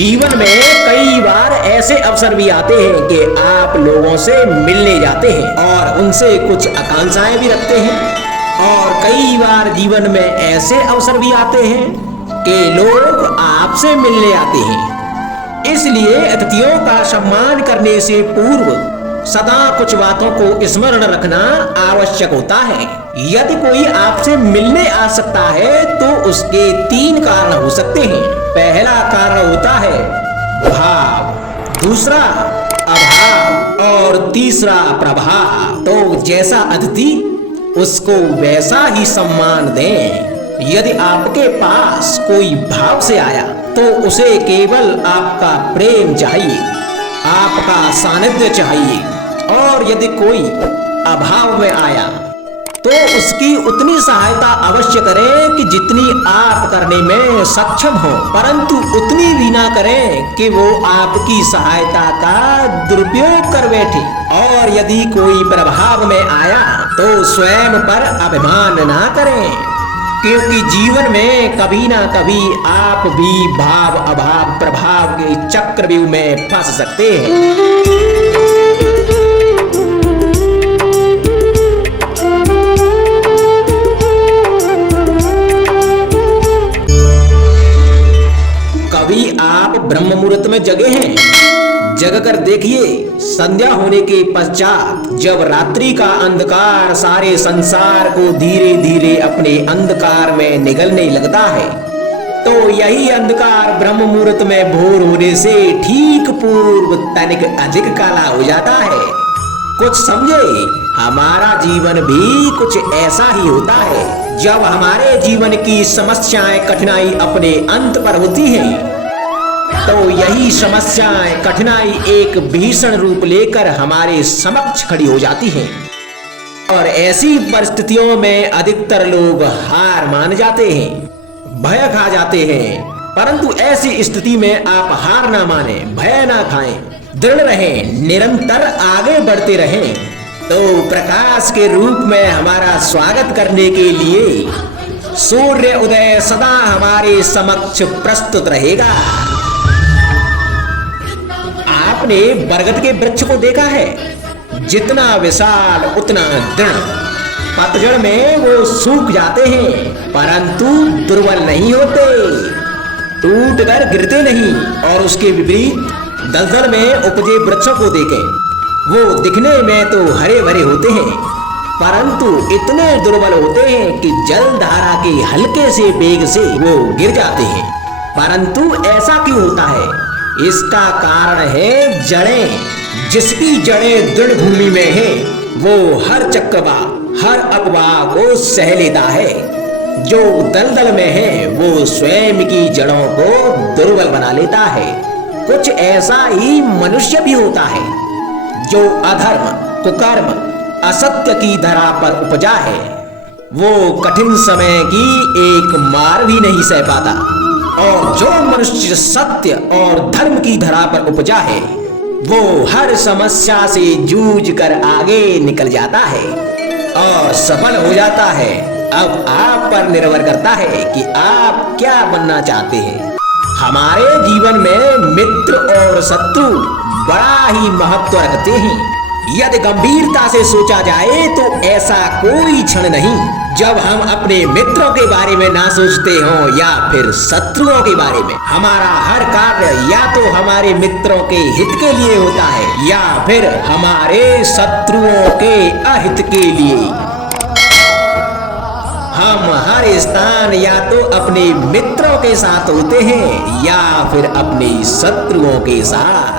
जीवन में कई बार ऐसे अवसर भी आते हैं कि आप लोगों से मिलने जाते हैं और उनसे कुछ आकांक्षाएं भी रखते हैं, और कई बार जीवन में ऐसे अवसर भी आते हैं कि लोग आपसे मिलने आते हैं। इसलिए अतिथियों का सम्मान करने से पूर्व सदा कुछ बातों को स्मरण रखना आवश्यक होता है। यदि कोई आपसे मिलने आ सकता है तो उसके 3 कारण हो सकते हैं। पहला कारण होता है भाव, दूसरा अभाव और तीसरा प्रभाव। तो जैसा अतिथि उसको वैसा ही सम्मान दें। यदि आपके पास कोई भाव से आया तो उसे केवल आपका प्रेम चाहिए, आपका सानिध्य चाहिए, और यदि कोई अभाव में आया तो उसकी उतनी सहायता अवश्य करें कि जितनी आप करने में सक्षम हो, परंतु उतनी भी ना करें कि वो आपकी सहायता का दुरुपयोग कर बैठे। और यदि कोई प्रभाव में आया तो स्वयं पर अभिमान ना करें, क्योंकि जीवन में कभी ना कभी आप भी भाव अभाव प्रभाव के चक्रव्यूह में फंस सकते हैं। कभी आप ब्रह्म मुहूर्त में जगे हैं? जगकर देखिए, संध्या होने के पश्चात जब रात्रि का अंधकार सारे संसार को धीरे धीरे अपने अंधकार में निगलने लगता है, तो यही अंधकार ब्रह्म मुहूर्त में भोर होने से ठीक पूर्व तनिक अधिक काला हो जाता है। कुछ समझे, हमारा जीवन भी कुछ ऐसा ही होता है। जब हमारे जीवन की समस्याएं कठिनाई अपने अंत पर होती हैं, तो यही समस्याएं कठिनाई एक भीषण रूप लेकर हमारे समक्ष खड़ी हो जाती हैं, और ऐसी परिस्थितियों में अधिकतर लोग हार मान जाते हैं, भय खा जाते हैं। परंतु ऐसी स्थिति में आप हार ना माने, भय ना खाएं, दृढ़ रहें, निरंतर आगे बढ़ते रहें। तो प्रकाश के रूप में हमारा स्वागत करने के लिए सूर्य उदय सदा हमारे समक्ष प्रस्तुत रहेगा। आपने बरगद के वृक्ष को देखा है? जितना विशाल उतना दृढ़। पतझड़ में वो सूख जाते हैं, परंतु दुर्बल नहीं होते, टूट कर गिरते नहीं। और उसके विपरीत दलदल में उपजे वृक्षों को देखें, वो दिखने में तो हरे भरे होते हैं, परंतु इतने दुर्बल होते हैं कि जल धारा के हल्के से वेग से वो गिर जाते हैं। परंतु ऐसा क्यों होता है? इसका कारण है जड़ें। जिसकी जड़ें दृढ़ भूमि में है वो हर चक्रवात, हर अफवाह को सह लेता है। जो दलदल में है वो स्वयं की जड़ों को दुर्बल बना लेता है। कुछ ऐसा ही मनुष्य भी होता है, जो अधर्म, कुकर्म, असत्य की धरा पर उपजा है। वो कठिन समय की एक मार भी नहीं सह पाता, और जो मनुष्य सत्य और धर्म की धरा पर उपजा है वो हर समस्या से जूझ कर आगे निकल जाता है और सफल हो जाता है। अब आप पर निर्भर करता है कि आप क्या बनना चाहते हैं। हमारे जीवन में मित्र और शत्रु बड़ा ही महत्व रखते हैं। यदि गंभीरता से सोचा जाए तो ऐसा कोई क्षण नहीं जब हम अपने मित्रों के बारे में ना सोचते हों या फिर शत्रुओं के बारे में। हमारा हर कार्य या तो हमारे मित्रों के हित के लिए होता है या फिर हमारे शत्रुओं के अहित के लिए। हम हर स्थान या तो अपने मित्रों के साथ होते हैं या फिर अपने शत्रुओं के साथ।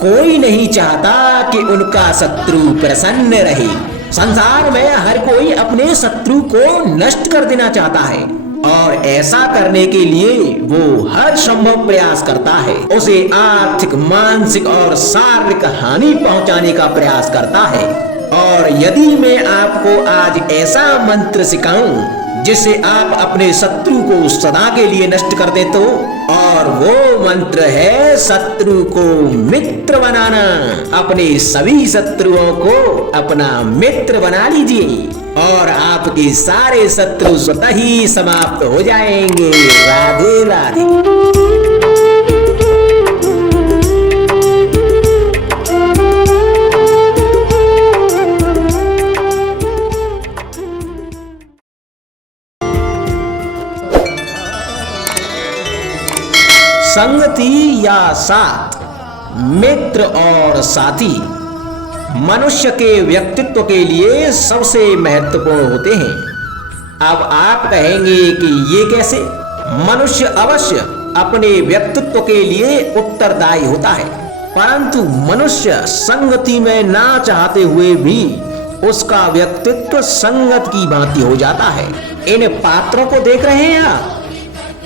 कोई नहीं चाहता कि उनका शत्रु प्रसन्न रहे। संसार में हर कोई अपने शत्रु को नष्ट कर देना चाहता है, और ऐसा करने के लिए वो हर संभव प्रयास करता है। उसे आर्थिक, मानसिक और शारीरिक हानि पहुंचाने का प्रयास करता है। और यदि मैं आपको आज ऐसा मंत्र सिखाऊं जिससे आप अपने शत्रु को सदा के लिए नष्ट कर दे, तो और वो मंत्र है शत्रु को मित्र बनाना। अपने सभी शत्रुओं को अपना मित्र बना लीजिए और आपके सारे शत्रु स्वतः ही समाप्त हो जाएंगे। राधे राधे। संगति या साथ, मित्र और साथी मनुष्य के व्यक्तित्व के लिए सबसे महत्वपूर्ण होते हैं। अब आप कहेंगे कि ये कैसे? मनुष्य अवश्य अपने व्यक्तित्व के लिए उत्तरदायी होता है, परंतु मनुष्य संगति में ना चाहते हुए भी उसका व्यक्तित्व संगत की भांति हो जाता है। इन पात्रों को देख रहे हैं आप?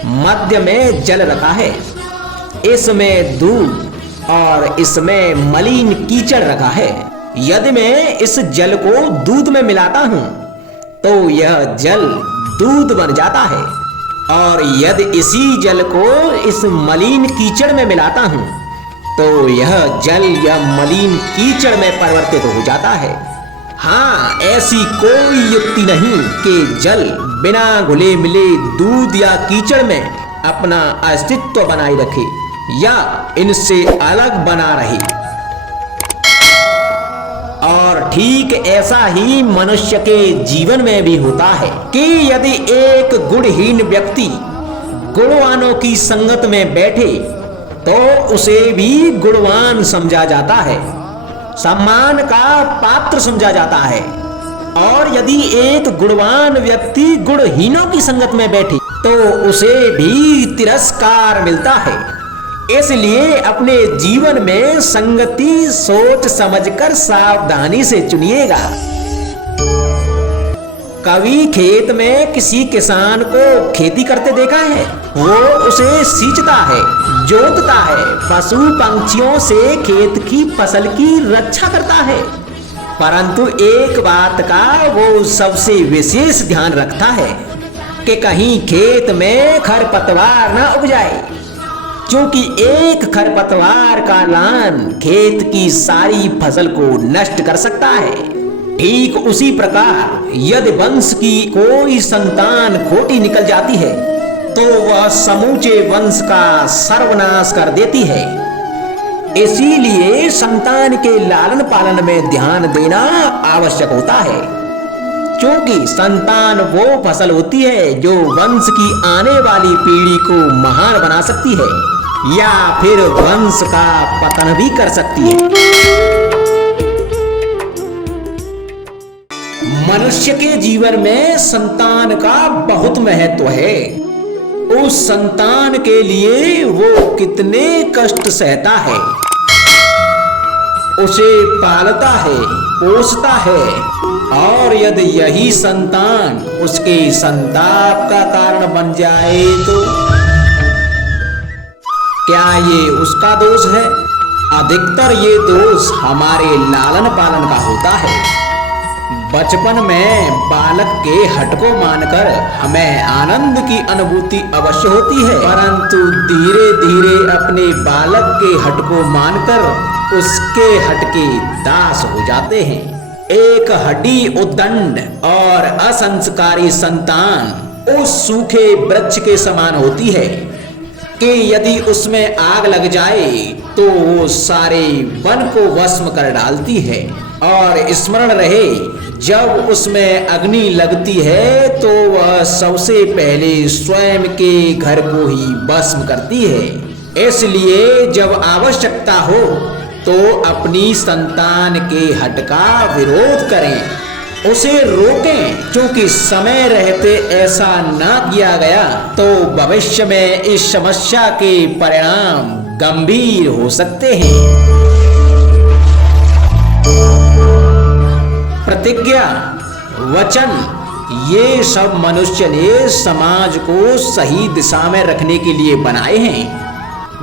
मध्य में जल रखा है, इसमें दूध और इसमें मलिन कीचड़ रखा है। यदि मैं इस जल को दूध में मिलाता हूं तो यह जल दूध बन जाता है, और यदि इसी जल को इस मलिन कीचड़ में मिलाता हूं तो यह जल या मलिन कीचड़ में परिवर्तित हो जाता है। हाँ, ऐसी कोई युक्ति नहीं कि जल बिना घुले मिले दूध या कीचड़ में अपना अस्तित्व बनाए रखे या इनसे अलग बना रहे। और ठीक ऐसा ही मनुष्य के जीवन में भी होता है कि यदि एक गुणहीन व्यक्ति गुणवानों की संगत में बैठे तो उसे भी गुणवान समझा जाता है, सम्मान का पात्र समझा जाता है। और यदि एक गुणवान व्यक्ति गुणहीनों की संगत में बैठे तो उसे भी तिरस्कार मिलता है। इसलिए अपने जीवन में संगति सोच समझकर सावधानी से चुनिएगा। कभी खेत में किसी किसान को खेती करते देखा है? वो उसे सींचता है, जोतता है, पशु पंछियों से खेत की फसल की रक्षा करता है, परंतु एक बात का वो सबसे विशेष ध्यान रखता है कि कहीं खेत में खरपतवार न उग जाए, क्योंकि एक खरपतवार का लान खेत की सारी फसल को नष्ट कर सकता है। ठीक उसी प्रकार यदि वंश की कोई संतान खोटी निकल जाती है तो वह समूचे वंश का सर्वनाश कर देती है। इसीलिए संतान के लालन पालन में ध्यान देना आवश्यक होता है, क्योंकि संतान वो फसल होती है जो वंश की आने वाली पीढ़ी को महान बना सकती है या फिर वंश का पतन भी कर सकती है। मनुष्य के जीवन में संतान का बहुत महत्व है। उस संतान के लिए वो कितने कष्ट सहता है, उसे पालता है, पोसता है, और यदि यही संतान उसके संताप का कारण बन जाए तो क्या ये उसका दोष है? अधिकतर ये दोष हमारे लालन पालन का होता है। बचपन में बालक के हठ को मानकर हमें आनंद की अनुभूति अवश्य होती है, परंतु धीरे धीरे अपने बालक के हठ को मानकर उसके हठ के दास हो जाते हैं। एक हठी उद्दंड और असंस्कारी संतान उस सूखे वृक्ष के समान होती है कि यदि उसमें आग लग जाए तो वो सारे वन को भस्म कर डालती है। और स्मरण रहे, जब उसमें अग्नि लगती है तो वह सबसे पहले स्वयं के घर को ही भस्म करती है। इसलिए जब आवश्यकता हो तो अपनी संतान के हठ का विरोध करें, उसे रोकें, क्योंकि समय रहते ऐसा ना किया गया तो भविष्य में इस समस्या के परिणाम गंभीर हो सकते हैं। प्रतिज्ञा, वचन, ये सब मनुष्य ने समाज को सही दिशा में रखने के लिए बनाए हैं।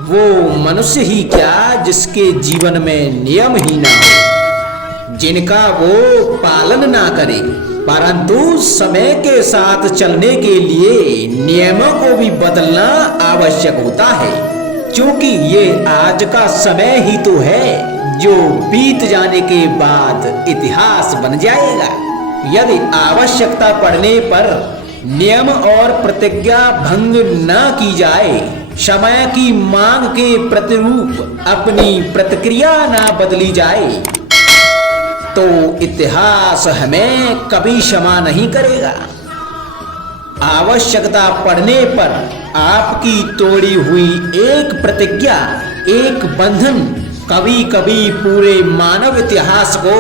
वो मनुष्य ही क्या जिसके जीवन में नियम ही ना हो, जिनका वो पालन ना करे, परंतु समय के साथ चलने के लिए नियमों को भी बदलना आवश्यक होता है, क्योंकि ये आज का समय ही तो है जो बीत जाने के बाद इतिहास बन जाएगा। यदि आवश्यकता पड़ने पर नियम और प्रतिज्ञा भंग न की जाए, समय की मांग के प्रतिरूप अपनी प्रतिक्रिया न बदली जाए, तो इतिहास हमें कभी क्षमा नहीं करेगा। आवश्यकता पड़ने पर आपकी तोड़ी हुई एक प्रतिज्ञा, एक बंधन कभी कभी पूरे मानव इतिहास को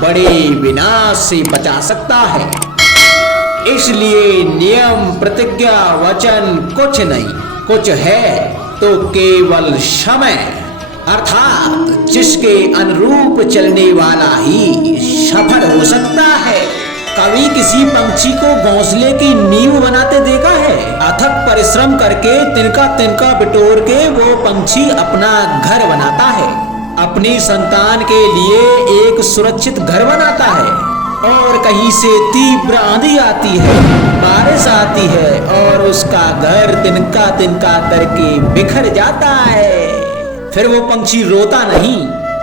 बड़े विनाश से बचा सकता है। इसलिए नियम, प्रतिज्ञा, वचन कुछ नहीं, कुछ है तो केवल समय, अर्थात जिसके अनुरूप चलने वाला ही सफल हो सकता है। कभी किसी पंछी को घोंसले की नींव बनाते देखा है? अथक परिश्रम करके तिनका तिनका बिटोर के वो पंछी अपना घर बनाता है, अपनी संतान के लिए एक सुरक्षित घर बनाता है। और कहीं से तीव्र आंधी आती है, बारिश आती है और उसका घर तिनका तिनका करके बिखर जाता है। फिर वो पंछी रोता नहीं,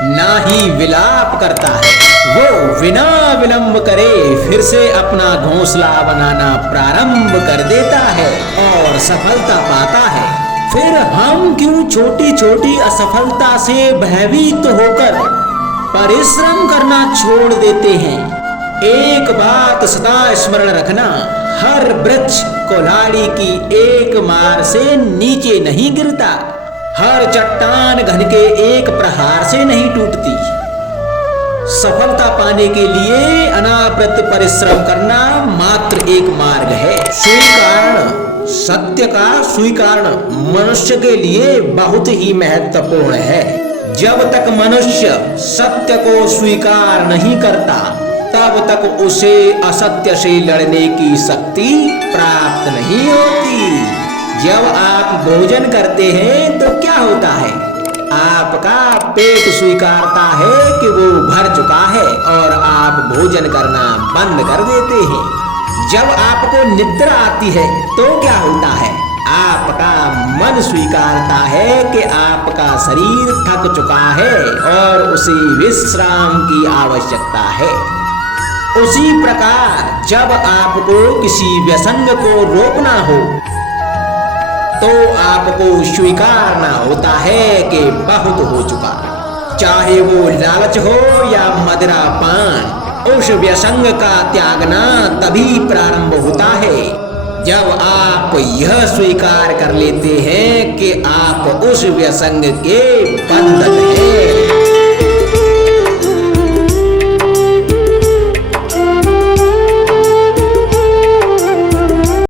ना ही विलाप करता है, वो बिना विलंब करे फिर से अपना घोंसला बनाना प्रारंभ कर देता है और सफलता पाता है। फिर हम क्यों छोटी छोटी असफलता से भयभीत होकर परिश्रम करना छोड़ देते हैं? एक बात सदा स्मरण रखना, हर वृक्ष कुल्हाड़ी की एक मार से नीचे नहीं गिरता, हर चट्टान घन के एक प्रहार से नहीं टूटती। सफलता पाने के लिए अनावृत परिश्रम करना मात्र एक मार्ग है। स्वीकरण, सत्य का स्वीकरण मनुष्य के लिए बहुत ही महत्वपूर्ण है। जब तक मनुष्य सत्य को स्वीकार नहीं करता तब तक उसे असत्य से लड़ने की शक्ति प्राप्त नहीं होती। जब आप भोजन करते हैं तो क्या होता है? आपका पेट स्वीकारता है कि वो भर चुका है और आप भोजन करना बंद कर देते हैं। जब आपको निद्रा आती है तो क्या होता है? आपका मन स्वीकारता है कि आपका शरीर थक चुका है और उसे विश्राम की आवश्यकता है। उसी प्रकार जब आपको किसी व्यसंग को रोकना हो तो आपको स्वीकारना होता है कि बहुत हो चुका। चाहे वो लालच हो या मदिरा पान, उस व्यसंग का त्यागना तभी प्रारंभ होता है जब आप यह स्वीकार कर लेते हैं कि आप उस व्यसंग के बंधन हैं।